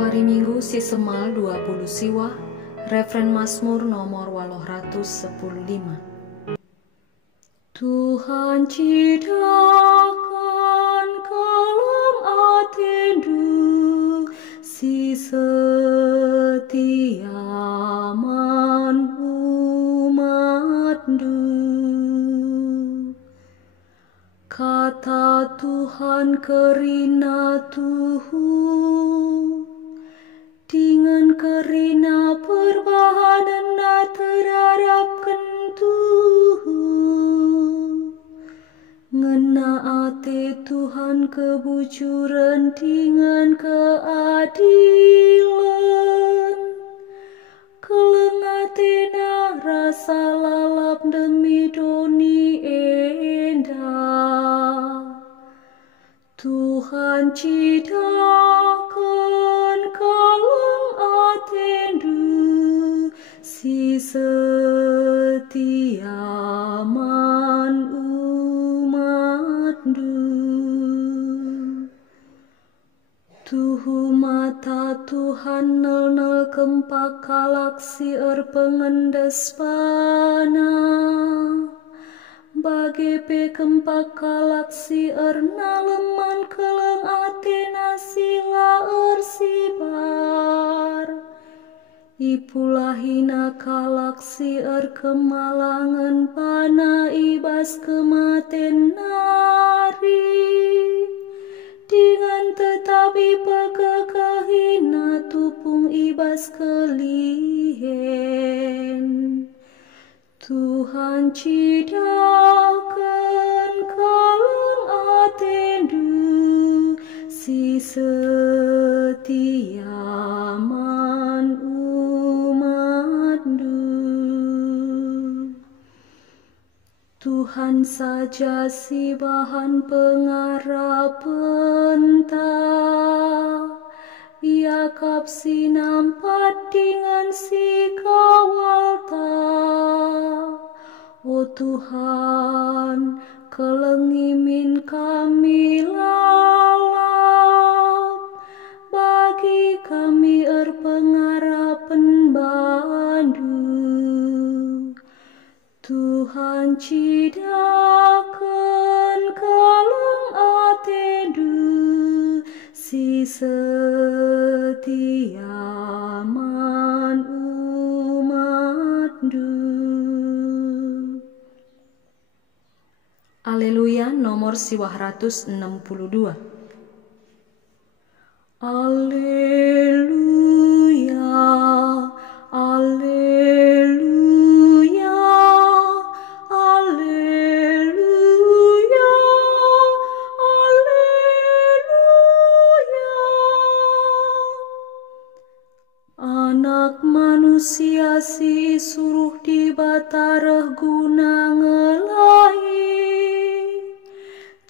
Wari Minggu si Semal 20 siwa, referen Mazmur nomor 815. Tuhan cidakan kalam atendu si setia man umatdu. Kata Tuhan kerina Tuhu, dengan kerina perbahanan na terharapkan Tuhu. Ngena ate Tuhan kebujuran dengan keadilan. Keleng ate na rasa lalap demi doni endah. Tuhan cidakan kaleng atendu si setia man umatdu. Tuhu mata Tuhan nel-nel kempak kalak sier pengendes pana. Bage pe kempak kalak sier naleman keleng atena sila ersibar. Ipulahina kalak sier kemalangan pana ibas kematen nari. Dengan tetapi pekekehina tupung ibas kelihen. Tuhan cidakan kaleng atendu si setia man umatdu. Tuhan saja si bahan pengarapan ta, Yakab si nampat dengan si kawal ta. O Tuhan, kelengimin kami lalap, bagi kami pengarapan bandu. Tuhan cidakan kaleng atendu si setia man umatdu. Aleluya nomor siwah 162. Aleluya, aleluya, aleluya, aleluya. Anak manusia si suruh di batareh guna ngelai.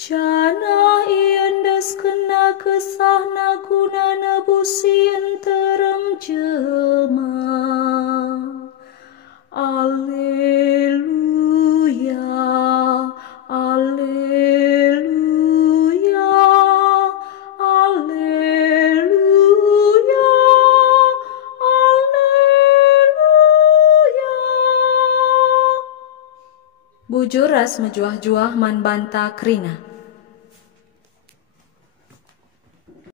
Jana iendes kena kesahna guna nebusi enterem jelma. Aleluya, aleluya, aleluya, aleluya. Bujur ras mejuah juah man banta krina.